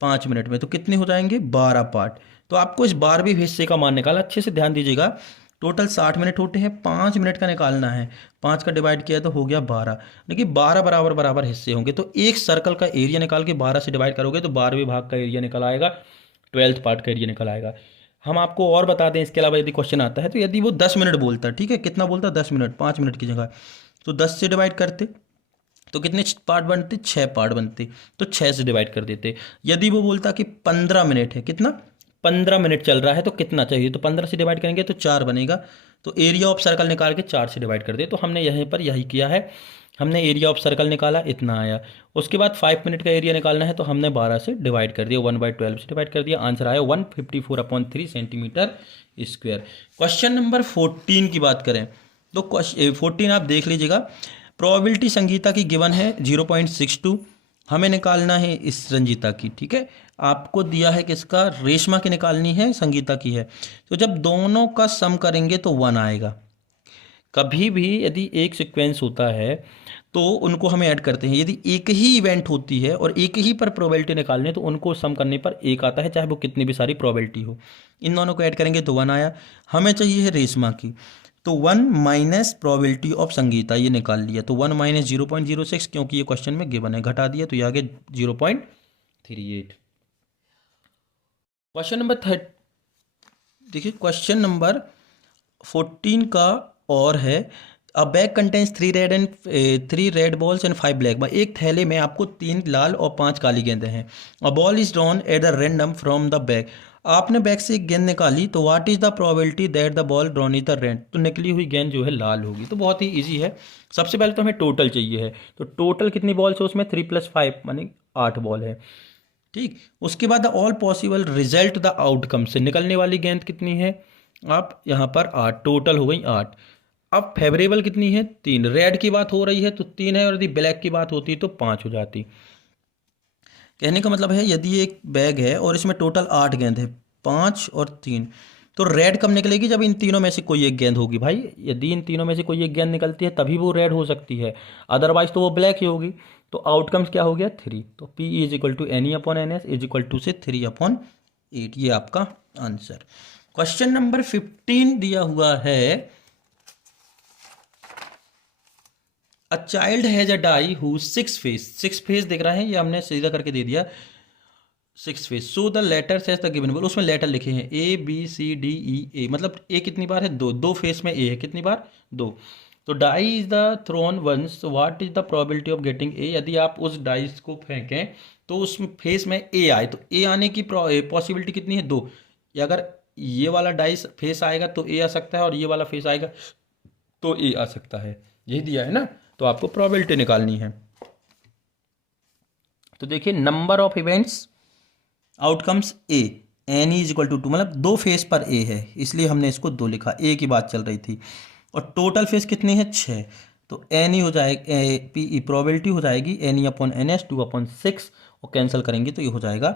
5 मिनट में, तो कितने हो जाएंगे 12 पार्ट। तो आपको इस 12वें हिस्से का मान निकाला, अच्छे से ध्यान दीजिएगा। टोटल 60 मिनट होते हैं, 5 मिनट का निकालना है, 5 का डिवाइड किया तो हो गया 12, देखिए 12 बराबर बराबर हिस्से होंगे, तो एक सर्कल का एरिया निकाल के 12 से डिवाइड करोगे तो 12वें भाग का एरिया निकल आएगा, 12th पार्ट का एरिया निकल आएगा। हम आपको और बता दें, इसके अलावा यदि क्वेश्चन आता है तो यदि वो 10 मिनट बोलता है, ठीक है, कितना बोलता है 10 मिनट, 5 मिनट की जगह, तो 10 से डिवाइड करते तो कितने पार्ट बनते, 6 पार्ट बनते, तो 6 से डिवाइड कर देते। यदि वो बोलता कि 15 मिनट है, कितना 15 मिनट चल रहा है तो कितना चाहिए, तो 15 से डिवाइड करेंगे तो 4 बनेगा, तो एरिया ऑफ सर्कल निकाल के 4 से डिवाइड कर दे। तो हमने यहाँ पर यही किया है, हमने एरिया ऑफ सर्कल निकाला, इतना आया। उसके बाद 5 मिनट का एरिया निकालना है तो हमने 12 से डिवाइड कर दिया, 1/12 से डिवाइड कर दिया, आंसर आया 154/3 सेंटीमीटर स्क्वायर। क्वेश्चन नंबर 14 की बात करें तो 14 आप देख लीजिएगा। प्रोबेबिलिटी संगीता की गिवन है 0.62, हमें निकालना है इस रंजीता की, ठीक है। आपको दिया है किसका, रेशमा की निकालनी है, संगीता की है। तो जब दोनों का सम करेंगे तो 1 आएगा। कभी भी यदि एक सीक्वेंस होता है तो उनको हमें ऐड करते हैं, यदि एक ही इवेंट होती है और एक ही पर प्रोबेबिलिटी निकालनी है तो उनको सम करने पर 1 आता है, चाहे वो कितनी भी सारी प्रोबेबिलिटी हो। इन दोनों को ऐड करेंगे तो 1 आया। हमें चाहिए है रेशमा की, तो 1 माइनस प्रोबेबिलिटी ऑफ संगीता, ये निकाल लिया, तो 1 माइनस 0.06, क्योंकि ये क्वेश्चन में गिवन है, घटा दिया तो ये आ गया 0.38। क्वेश्चन नंबर देखिए, क्वेश्चन नंबर 14 का और है, अ bag contains 3 red balls and 5 black ball. एक थैले में आपको 3 लाल और 5 काली गेंदें हैं। A ball is drawn at the random from the bag. आपने बैग से एक गेंद निकाली, तो what is the probability that the ball drawn is the red, तो निकली हुई गेंद जो है लाल होगी। तो बहुत ही ईजी है। सबसे पहले तो हमें टोटल चाहिए है, तो टोटल कितनी बॉल्स है उसमें 3 + 5 मानी 8 बॉल है, ठीक। उसके बाद all possible result the outcome, से निकलने वाली गेंद कितनी है, आप यहाँ पर 8, टोटल हो गई 8। अब फेवरेबल कितनी है 3, रेड की बात हो रही है तो 3 है, और यदि ब्लैक की बात होती तो 5 हो जाती। कहने का मतलब है यदि एक बैग है और इसमें टोटल 8 गेंद है, 5 और 3, तो रेड कब निकलेगी, जब इन तीनों में से कोई एक गेंद होगी। भाई यदि इन तीनों में से कोई एक गेंद निकलती है तभी वो रेड हो सकती है, अदरवाइज तो वो ब्लैक ही होगी। तो आउटकम्स क्या हो गया 3, तो P = NE/NS = से 3/8, ये आपका आंसर। क्वेश्चन नंबर 15 दिया हुआ है, a child has a die who 6 face दिख रहा है, ये हमने सीधा करके दे दिया 6 face. So the letters as the given, उसमें लेटर लिखे हैं ABCDE, मतलब ए कितनी बार है 2, 2 फेस में ए है, कितनी बार 2। तो die is the thrown once, what is the probability of getting A. यदि आप उस डाइस को फेंकें तो उस फेस में ए आए, तो ए आने की पॉसिबिलिटी कितनी है 2। या अगर ये वाला डाइस फेस आएगा तो ए आ सकता है, और ये वाला फेस आएगा तो ए आ सकता है, यही दिया है ना। तो आपको प्रोबेबिलिटी निकालनी है। तो देखिए number of events outcomes A N is equal to 2, मतलब 2 फेस पर ए है इसलिए हमने इसको 2 लिखा, ए की बात चल रही थी। और टोटल फेस कितनी है 6, तो एन ही हो जाएगा, पी ई प्रोबेबिलिटी हो जाएगी N E upon N S 2/6 और कैंसिल करेंगे तो ये हो जाएगा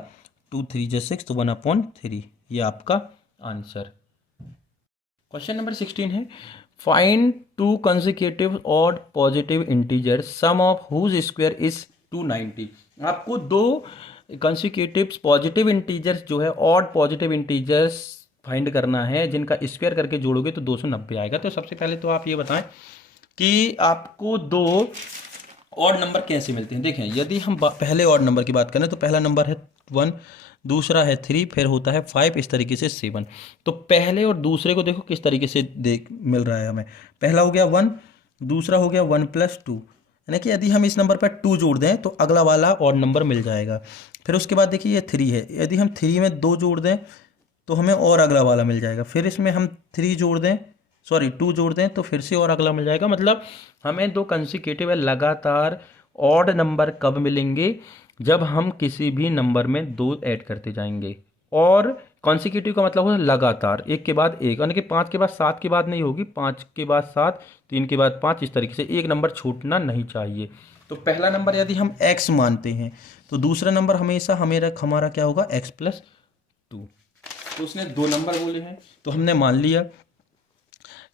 2 3 × 6 तो 1/3। ये आपका आंसर। क्वेश्चन नंबर 16 है find 2 consecutive odd positive integers sum of whose square is 290। आपको 2 कंसेक्यूटिव पॉजिटिव इंटीजर्स जो है ऑड पॉजिटिव इंटीजर्स फाइंड करना है जिनका स्क्वायर करके जोड़ोगे तो 290 आएगा। तो सबसे पहले तो आप ये बताएं कि आपको 2 ऑड नंबर कैसे मिलते हैं। देखें यदि हम पहले ऑड नंबर की बात करें तो पहला नंबर है 1, दूसरा है 3, फिर होता है 5, इस तरीके से 7। तो पहले और दूसरे को देखो किस तरीके से मिल रहा है हमें। पहला हो गया 1, दूसरा हो गया 1 + 2, यानी कि यदि हम इस नंबर पर 2 जोड़ दें तो अगला वाला ऑड नंबर मिल जाएगा। फिर उसके बाद देखिए ये 3 है, यदि हम 3 में 2 जोड़ दें तो हमें और अगला वाला मिल जाएगा। फिर इसमें हम 2 जोड़ दें तो फिर से और अगला मिल जाएगा। मतलब हमें 2 कंसेक्यूटिव लगातार ऑड नंबर कब मिलेंगे, जब हम किसी भी नंबर में 2 ऐड करते जाएंगे। और कॉन्सिक्यूटिव का मतलब होता है लगातार, एक के बाद एक, यानी कि 5 के बाद 7 की बात नहीं होगी, 5 के बाद 7, 3 के बाद 5, इस तरीके से एक नंबर छूटना नहीं चाहिए। तो पहला नंबर यदि हम x मानते हैं तो दूसरा नंबर हमेशा हमारा क्या होगा x + 2। तो उसने 2 नंबर बोले हैं तो हमने मान लिया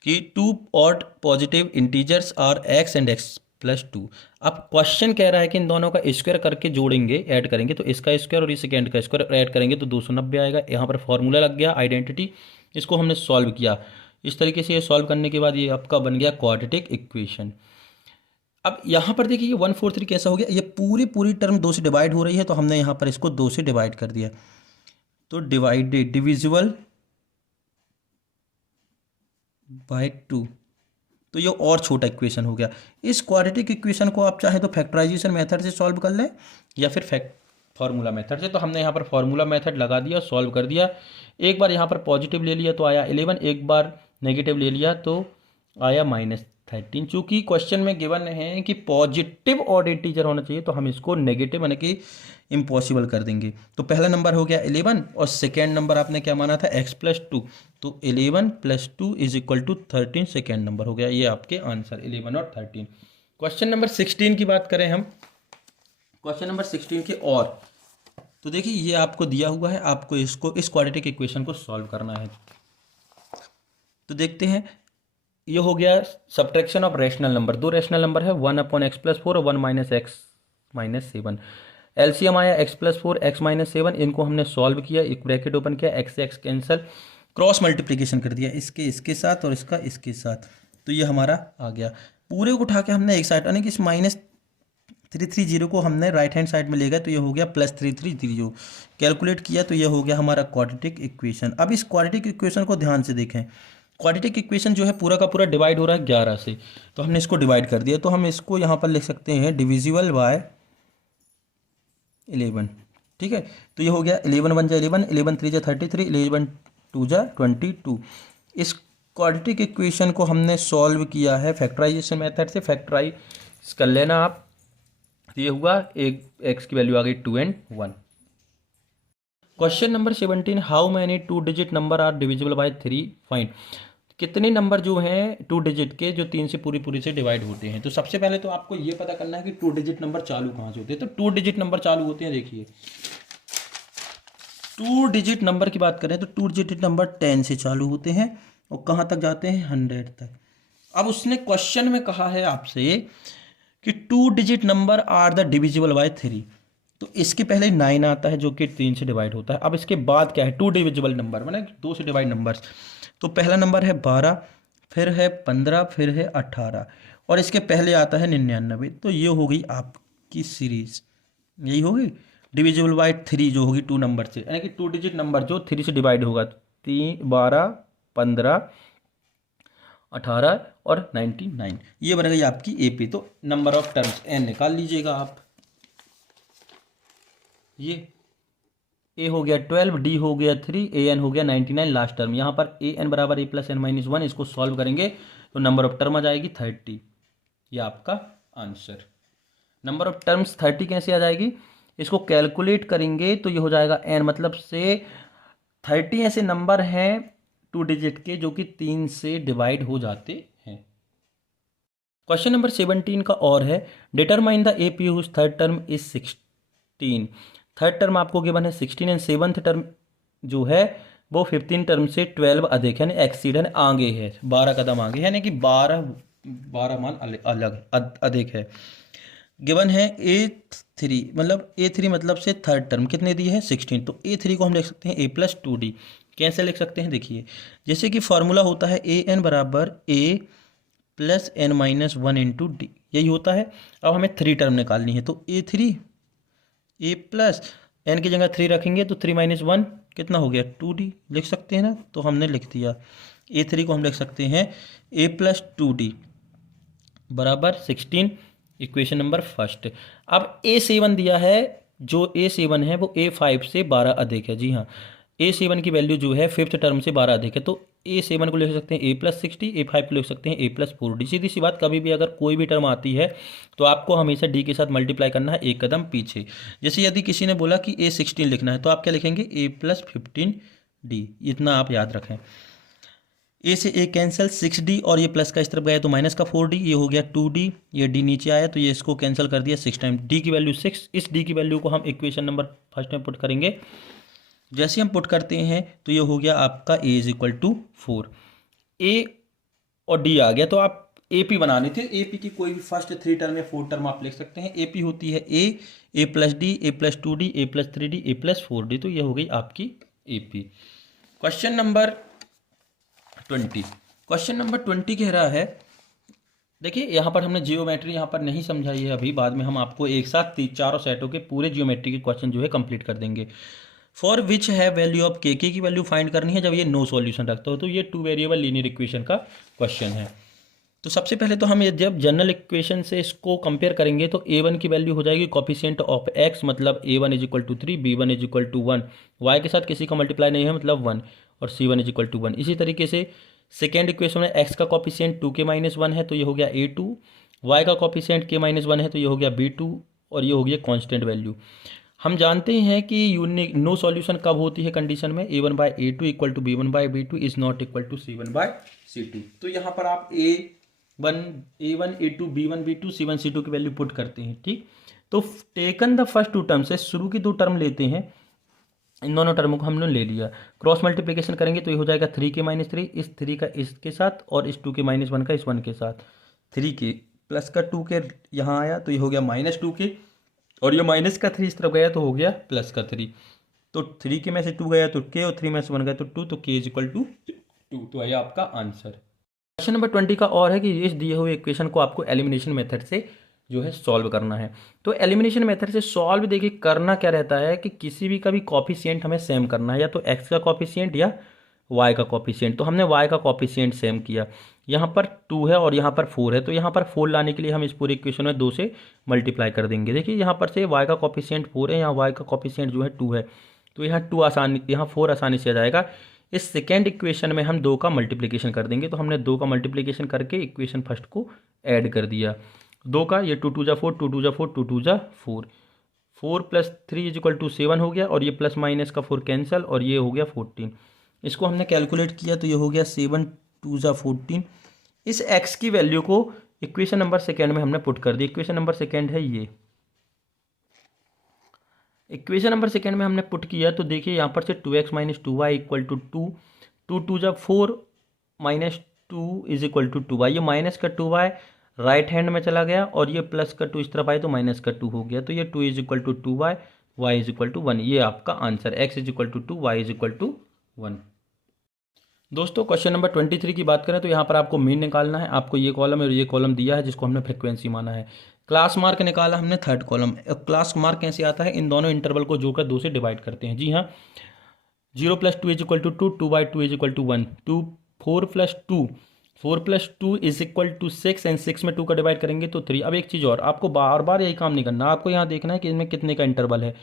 कि 2 odd positive integers are x and x + 2। अब क्वेश्चन कह रहा है कि इन दोनों का स्क्वायर करके जोड़ेंगे, ऐड करेंगे, तो इसका स्क्वायर और इस सेकेंड का स्क्वायर ऐड करेंगे तो 290 आएगा। यहाँ पर फॉर्मूला लग गया आइडेंटिटी, इसको हमने सॉल्व किया। इस तरीके से ये सॉल्व करने के बाद ये आपका बन गया क्वाड्रेटिक इक्वेशन। अब यहाँ पर देखिए ये 143 कैसा हो गया, ये पूरी टर्म 2 से डिवाइड हो रही है तो हमने यहाँ पर इसको 2 से डिवाइड कर दिया। तो डिविजिबल बाय 2, तो ये और छोटा इक्वेशन हो गया। इस क्वाड्रेटिक इक्वेशन को आप चाहे तो फैक्टराइजेशन मेथड से सॉल्व कर लें या फिर फार्मूला मेथड से। तो हमने यहाँ पर फार्मूला मेथड लगा दिया, सॉल्व कर दिया। एक बार यहाँ पर पॉजिटिव ले लिया तो आया 11, एक बार नेगेटिव ले लिया तो आया -13। चूंकि क्वेश्चन में गिवन है कि पॉजिटिव ऑड इंटीजर होना चाहिए तो हम इसको नेगेटिव यानी कि इम्पॉसिबल कर देंगे। तो पहला नंबर हो गया 11 और सेकेंड नंबर आपने क्या माना था x + 2, तो 11 + 2 = 13 सेकेंड नंबर हो गया। ये आपके आंसर 11 और 13। क्वेश्चन नंबर 16 की बात करें हम, क्वेश्चन नंबर 16 के और तो देखिए ये आपको दिया हुआ है, आपको इस क्वाड्रेटिक इक्वेशन को सॉल्व करना है। तो देखते हैं, ये हो गया subtraction of rational number. 2 rational number है, 1/x + 4 और 1 - x - 7। एलसीएम आया x + 4 x - 7, इनको हमने सॉल्व किया, एक ब्रैकेट ओपन किया, x से x कैंसल, क्रॉस मल्टीप्लिकेशन कर दिया, इसके साथ और इसका इसके साथ, तो ये हमारा आ गया। पूरे को उठा के हमने एक साइड यानी कि इस -330 को हमने राइट हैंड साइड में ले गए तो ये हो गया +330। कैलकुलेट किया तो ये हो गया हमारा क्वाड्रेटिक इक्वेशन। अब इस क्वाड्रेटिक इक्वेशन को ध्यान से देखें, क्वाड्रेटिक इक्वेशन जो है पूरा का पूरा डिवाइड हो रहा है 11 से, तो हमने इसको डिवाइड कर दिया। तो हम इसको यहाँ पर लिख सकते हैं डिविजिबल बाय 11, ठीक है। तो ये हो गया 11 × 1 = 11, 11 × 3 = 33, 11 × 2 = 22। इस क्वाड्रेटिक इक्वेशन को हमने सॉल्व किया है फैक्टराइजेशन मेथड से, फैक्टराइज कर लेना आप। ये हुआ, एक x की वैल्यू आ गई 2 और 1। Question number 17, how many 2 digit number are divisible by 3 find. कितने नंबर जो हैं 2 डिजिट के जो 3 से पूरी से डिवाइड होते हैं। तो सबसे पहले तो आपको ये पता करना है कि 2 डिजिट नंबर चालू कहाँ से होते हैं। तो 2 डिजिट नंबर चालू होते हैं, देखिए 2 डिजिट नंबर की बात करें तो 2 डिजिट नंबर 10 से चालू होते हैं और कहाँ तक जाते हैं 100 तक। अब उसने क्वेश्चन में कहा है आपसे कि 2 digit number are the divisible by 3, तो इसके पहले 9 आता है जो कि 3 से डिवाइड होता है। अब इसके बाद क्या है 2 डिविजिबल नंबर माने 2 से डिवाइड नंबर्स। तो पहला नंबर है 12, फिर है 15, फिर है 18 और इसके पहले आता है 99। तो ये हो गई आपकी सीरीज, यही होगी डिविजिबल बाय 3 जो होगी 2 नंबर से, यानी कि 2 डिजिट नंबर जो 3 से डिवाइड होगा। 12, 15, 18 और 99, ये बन गई आपकी एपी। तो नंबर ऑफ टर्म्स n निकाल लीजिएगा आप। ये a हो गया 12, d हो गया 3, an हो गया 99 लास्ट टर्म। यहाँ पर an = a + n - 1, इसको सॉल्व करेंगे तो नंबर ऑफ टर्म आ जाएगी 30। ये आपका आंसर। नंबर ऑफ टर्म्स 30 कैसे आ जाएगी, इसको कैलकुलेट करेंगे तो ये हो जाएगा n, मतलब से 30 ऐसे नंबर हैं 2 डिजिट के जो कि 3 से डिवाइड हो जाते हैं। क्वेश्चन नंबर 17 का और है, determine the AP whose third term is 16। Third term आपको गिवन है 16 एंड सेवंथ टर्म जो है वो 15 टर्म से 12 अधिक है, यानी एक्सीड है, आगे है, 12 कदम आगे है, यानी कि 12 मान अधिक है। गिवन है A3, मतलब A3 मतलब से थर्ड टर्म कितने दी है 16, तो A3 को हम लिख सकते हैं A+2D। कैसे लिख सकते हैं, देखिए जैसे कि फॉर्मूला होता है AN बराबर A+N-1 इंटू डी, यही होता है। अब हमें 3 टर्म निकालनी है, तो A3 A+N की जगह 3 रखेंगे तो 3 - 1 कितना हो गया 2D, लिख सकते हैं ना, तो हमने लिख दिया। A3 को हम लिख सकते हैं A+2D बराबर 16, इक्वेशन नंबर फर्स्ट। अब A7 दिया है, जो A7 है वो A5 से 12 अधिक है। जी हाँ, A7 की वैल्यू जो है फिफ्थ टर्म से 12 अधिक है, तो A7 को लिख सकते हैं A+60, A5 को लिख सकते हैं A+4D। सीधी सी बात, कभी भी अगर कोई भी टर्म आती है तो आपको हमेशा D के साथ मल्टीप्लाई करना है एक कदम पीछे। जैसे यदि किसी ने बोला कि A16 लिखना है तो आप क्या लिखेंगे A+15D, इतना आप याद रखें। ए से ए कैंसिल 6D, और ये प्लस का इस तरफ गया तो माइनस का 4D, ये हो गया 2D, ये D नीचे आया तो ये इसको कैंसिल कर दिया 6 टाइम, D की वैल्यू 6। इस D की वैल्यू को हम इक्वेशन नंबर फर्स्ट में पुट करेंगे। जैसे हम पुट करते हैं तो ये हो गया आपका A = 4। A और D आ गया, तो आप AP बनाने थे, AP की कोई भी फर्स्ट 3 टर्म या 4 टर्म आप लिख सकते हैं। AP होती है A+D, A+2D, A+3D, A+4D, तो ये हो गई आपकी AP। Question number 20, question number 20 कह रहा है, देखिए यहाँ पर हमने जियोमेट्री यहाँ पर नहीं समझाई है अभी, बाद में हम आपको एक साथ चारों सेटों के पूरे जियोमेट्री के क्वेश्चन जो है कंप्लीट कर देंगे। फॉर विच है वैल्यू ऑफ के की वैल्यू फाइंड करनी है जब ये नो सॉल्यूशन रखता हो, तो ये 2 वेरिएबल लीनियर इक्वेशन का क्वेश्चन है। तो सबसे पहले तो हम जब जनरल इक्वेशन से इसको कंपेयर करेंगे तो A1 की वैल्यू हो जाएगी कोफिशिएंट ऑफ x, मतलब A1 = 3, B1 = 1, y के साथ किसी का मल्टीप्लाई नहीं है मतलब 1, और C1 = 1। इसी तरीके से सेकेंड इक्वेशन में x का कोफिशिएंट 2k - 1 है तो ये हो गया A2, y का कोफिशिएंट k - 1 है तो ये हो गया B2, और ये हो गया कांस्टेंट वैल्यू। हम जानते हैं कि यूनिक नो सॉल्यूशन कब होती है कंडीशन में, A1/A2 = B1/B2 is not equal to C1/C2। तो यहाँ पर आप A1 A2 B1 B2 C1 C2 की वैल्यू पुट करते हैं, ठीक। तो टेकन द फर्स्ट 2 टर्म से शुरू की 2 टर्म लेते हैं, इन दोनों टर्मों को हमने ले लिया, क्रॉस मल्टीप्लिकेशन करेंगे तो ये हो जाएगा 3k - 3, इस 3 का इसके साथ और इस 2k - 1 का इस 1 के साथ, 3k प्लस का 2k यहाँ आया तो ये हो गया -2k, और ये माइनस का 3 इस तरफ गया तो हो गया प्लस का 3, तो 3k में से 2 गया तो k, और 3 में से 1 गया तो 2, तो k = 2, तो है आपका आंसर। क्वेश्चन नंबर 20 का और है कि इस दिए हुए इक्वेशन को आपको एलिमिनेशन मेथड से जो है सॉल्व करना है। तो एलिमिनेशन मेथड से सॉल्व देखिए करना क्या रहता है कि किसी भी का भी कॉफिशिएंट हमें सेम करना है, या तो x का कॉफिशिएंट या y का कॉफिशिएंट। तो हमने y का कॉफिशिएंट सेम किया, यहाँ पर 2 है और यहाँ पर 4 है, तो यहाँ पर 4 लाने के लिए हम इस पूरे इक्वेशन में 2 से मल्टीप्लाई कर देंगे। देखिए यहाँ पर से y का कॉफिशिएंट 4 है, यहाँ y का कॉफिशिएंट जो है 2 है, तो यहाँ 4 आसानी से आ जाएगा। इस सेकेंड इक्वेशन में हम 2 का मल्टीप्लिकेशन कर देंगे, तो हमने 2 का मल्टीप्लिकेशन करके इक्वेशन फर्स्ट को ऐड कर दिया। 2 का ये 2 × 2 = 4, 2 × 2 = 4, 2 × 2 = 4, 4 + 3 = 7 हो गया, और ये प्लस माइनस का 4 कैंसिल, और ये हो गया 14। इसको हमने कैलकुलेट किया तो ये हो गया 7 × 2 = 14। इस x की वैल्यू को इक्वेशन नंबर सेकेंड में हमने पुट कर दी। इक्वेशन नंबर सेकेंड है ये, इक्वेशन नंबर सेकेंड में हमने पुट किया तो देखिए यहाँ पर से 2x - 2y = 2, 2 × 2 = 4 -2 = 2y, ये माइनस का 2y राइट हैंड में चला गया, और ये प्लस का 2 इस तरफ आए तो माइनस का 2 हो गया, तो ये 2 = 2y, y = 1, ये आपका आंसर, x = 2 y = 1। दोस्तों क्वेश्चन नंबर 23 की बात करें तो यहाँ पर आपको मीन निकालना है। आपको ये कॉलम और ये कॉलम दिया है जिसको हमने फ्रीक्वेंसी माना है। क्लास मार्क निकाला हमने थर्ड कॉलम। क्लास मार्क कैसे आता है, इन दोनों इंटरवल को जोड़कर 2 से डिवाइड करते हैं। जी हाँ, 0 + 2 = 2, 2/2 = 1, 2 4 + 2 = 6, एंड 6 में 2 का डिवाइड करेंगे तो 3। अब एक चीज़ और, आपको बार बार यही काम नहीं करना, आपको यहाँ देखना है कि इनमें कितने का इंटरवल है।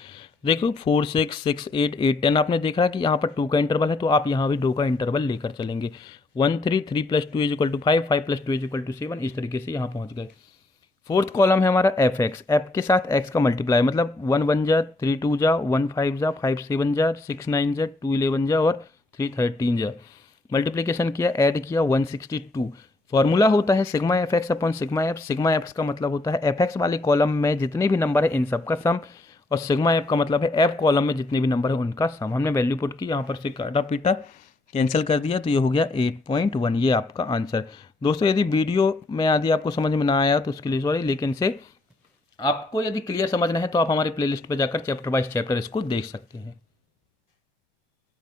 देखो 4 6 6 8 8 10, आपने देखा कि यहाँ पर 2 का इंटरवल है, तो आप यहाँ भी 2 का इंटरवल लेकर चलेंगे। 1 3 3 + 2 = 5, 5 + 2 = 7, इस तरीके से यहाँ पहुँच गए। फोर्थ कॉलम है हमारा एफ एक्स, एफ के साथ एक्स का मल्टीप्लाई, मतलब 1 1 जा, 3 2 जा, 1 5 जा, 5 7 जा, 6 9 जा, 2 11 जा और 3 13 जा। मल्टीप्लिकेशन किया, ऐड किया, 162। फॉर्मूला होता है sigma F x upon sigma F. Sigma F का मतलब होता है एफ एक्स वाले कॉलम में जितने भी नंबर है इन सब का सम, और सिग्मा एफ का मतलब है एफ कॉलम में जितने भी नंबर है उनका सम। हमने वैल्यू पुट की, यहाँ पर से काटा पीटा कैंसिल कर दिया, तो ये हो गया 8.1। ये आपका आंसर। दोस्तों यदि वीडियो में आदि आपको समझ में ना आया तो उसके लिए सॉरी, लेकिन से आपको यदि क्लियर समझना है तो आप हमारे प्लेलिस्ट पर जाकर चैप्टर बाय चैप्टर इसको देख सकते हैं।